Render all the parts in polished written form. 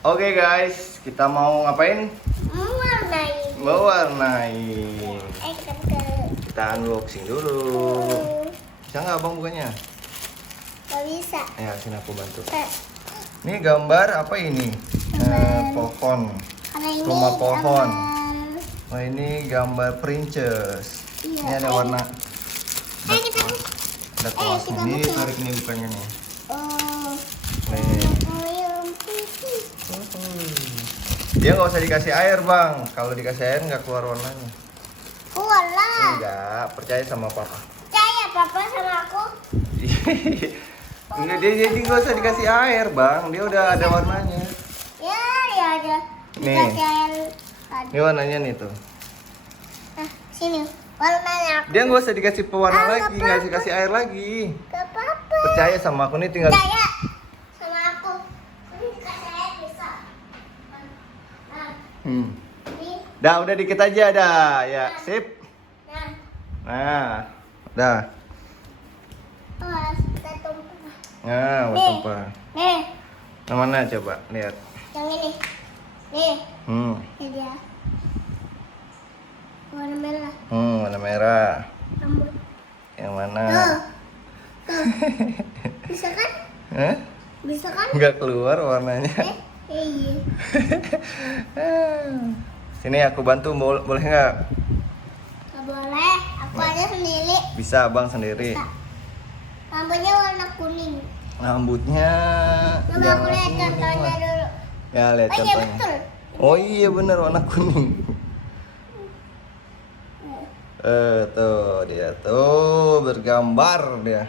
Oke guys, kita mau ngapain? Mewarnai. Mewarnai. Kita Kita unboxing dulu. Bisa nggak abang bukanya? Gak bisa. Ya, sini aku bantu. Ini gambar apa ini? Pohon. Karena ini Rumah pohon. gambar- Oh, ini gambar princess. Iya. Ini ada warna. Ayo kita Ada kuas kita ini, buka. tarik nih bukannya nih. Oh. Nih. Payung putih. Dia nggak usah dikasih air bang. Kalau dikasih air nggak keluar warnanya. Walah. Enggak, percaya sama papa. Percaya papa sama aku? Enggak, dia nggak usah dikasih air bang. Dia udah ada warnanya. Ya, ya ada. Nih. Dikasih air. Ada. Ini warnanya nih tuh. Nah, sini. Warnanya aku. Dia nggak usah dikasih pewarna Ah, lagi, nggak usah kasih air lagi. Gak apa-apa. Percaya sama aku nih tinggal. Percaya sama aku. Ini dikasih air bisa. Nah, ini. Dah, udah dikit aja dah. Ya, sip. Nah. Nah, dah. Oh, kita tumpah. Nah, buat Nih. tumpah. Nih, Yang mana coba lihat. yang ini. Nih, ini dia. Warna merah. Warna merah. Rambut. Yang mana? Tuh. Tuh. Bisa kan? Hah? Bisa kan? Nggak keluar warnanya. Iya. Sini aku bantu, boleh nggak? Gak boleh. Aku aja sendiri. Bisa abang sendiri. Bisa. Rambutnya warna kuning. Rambutnya. Coba aku lihat kuning contohnya lah. dulu. Ya, lihat Oh iya contohnya. betul. Oh iya bener warna kuning. Tuh dia tuh bergambar dia.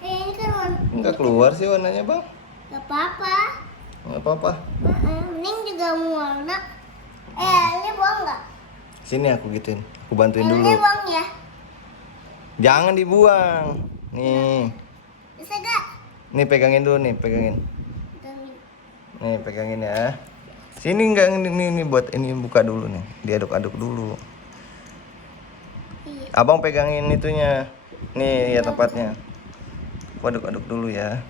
Ini kan warna. Enggak keluar sih warnanya bang. Gak apa-apa. Nggak apa-apa. Mending juga mau warna. Ini buang nggak? Sini aku gituin. Aku bantuin Ini dulu. buang ya? Jangan dibuang. Nih. Bisa gak? Nih pegangin dulu nih, pegangin. Tuh. Nih pegangin ya. Sini enggak ini buat ini buka dulu nih. Diaduk-aduk dulu. Iya. Abang pegangin itunya. Nih ya tempatnya. Aku aduk-aduk dulu ya.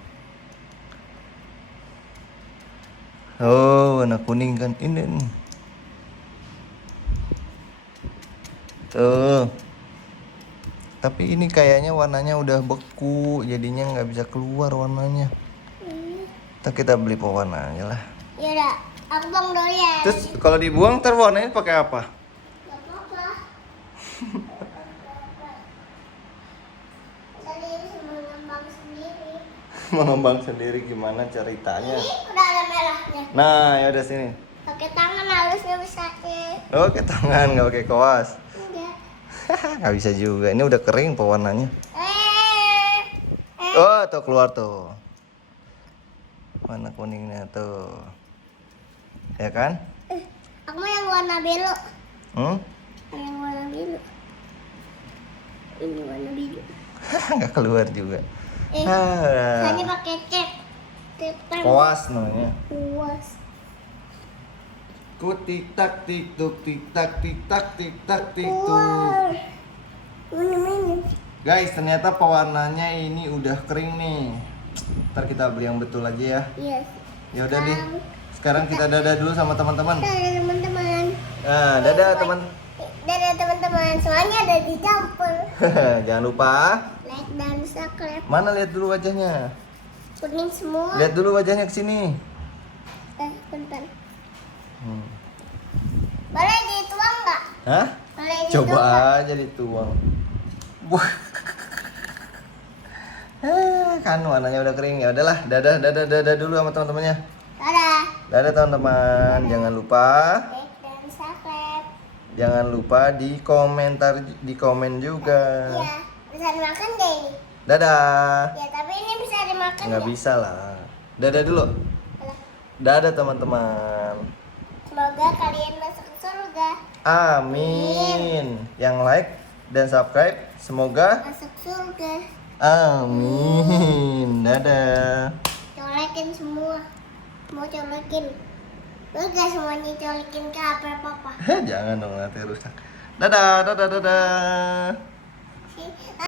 Oh, warna kuning kan ini nih. Tuh. Tapi ini kayaknya warnanya udah beku, jadinya nggak bisa keluar warnanya. Ntar kita beli pewarna aja lah. Yaudah, aku buang dulu ya. Terus kalau dibuang ntar warnanya pakai apa? Gak apa-apa. Tadi ini mengembang sendiri. Mengembang sendiri gimana ceritanya? Ini udah ada merahnya. Nah, ya udah sini. Pakai tangan harusnya bisa. Oke, tangan nggak pakai kaos. Enggak. Nggak bisa juga. Ini udah kering pewarnanya. Eh. Oh, tuh keluar tuh. Warna kuningnya tuh. Ya kan? Aku mau yang warna biru. Yang warna biru. Ini warna biru. Nggak keluar juga. Tadi pakai cat. Koas namanya. Puas. Ku tik tak tik tuk tik tak tik tak tik tak tik tuk. Wah. Ini. Guys, ternyata pewarnanya ini udah kering nih. Ntar kita beli yang betul aja ya. Yes. Ya udah nih. Sekarang kita dadah dulu sama teman-teman. Dadah teman-teman. Nah, dadah teman. Dadah teman-teman. Semuanya ada di campur. Jangan lupa. Like dan subscribe. Mana lihat dulu wajahnya. Kuning semua. Lihat dulu wajahnya ke sini. Bentar. Boleh dituang nggak? Hah? Boleh Coba dituang nggak? aja dituang. Wah. Kan warnanya udah kering. Ya udahlah, dadah dulu sama teman-temannya. Dadah. Dadah teman-teman. Jangan lupa. Like dan subscribe. Jangan lupa di komen juga. Iya. Bisa dimakan deh ini. Dadah. Ya tapi ini bisa dimakan Nggak ya? bisa lah. Dadah dulu. Dadah. Dadah teman-teman. Semoga kalian masuk surga. Amin. Yang like dan subscribe semoga Masuk surga. amin. Dadah. Colekin semua. Mau colekin. Udah semuanya colekin ke HP papa. Jangan dong nanti rusak. Dadah. Si-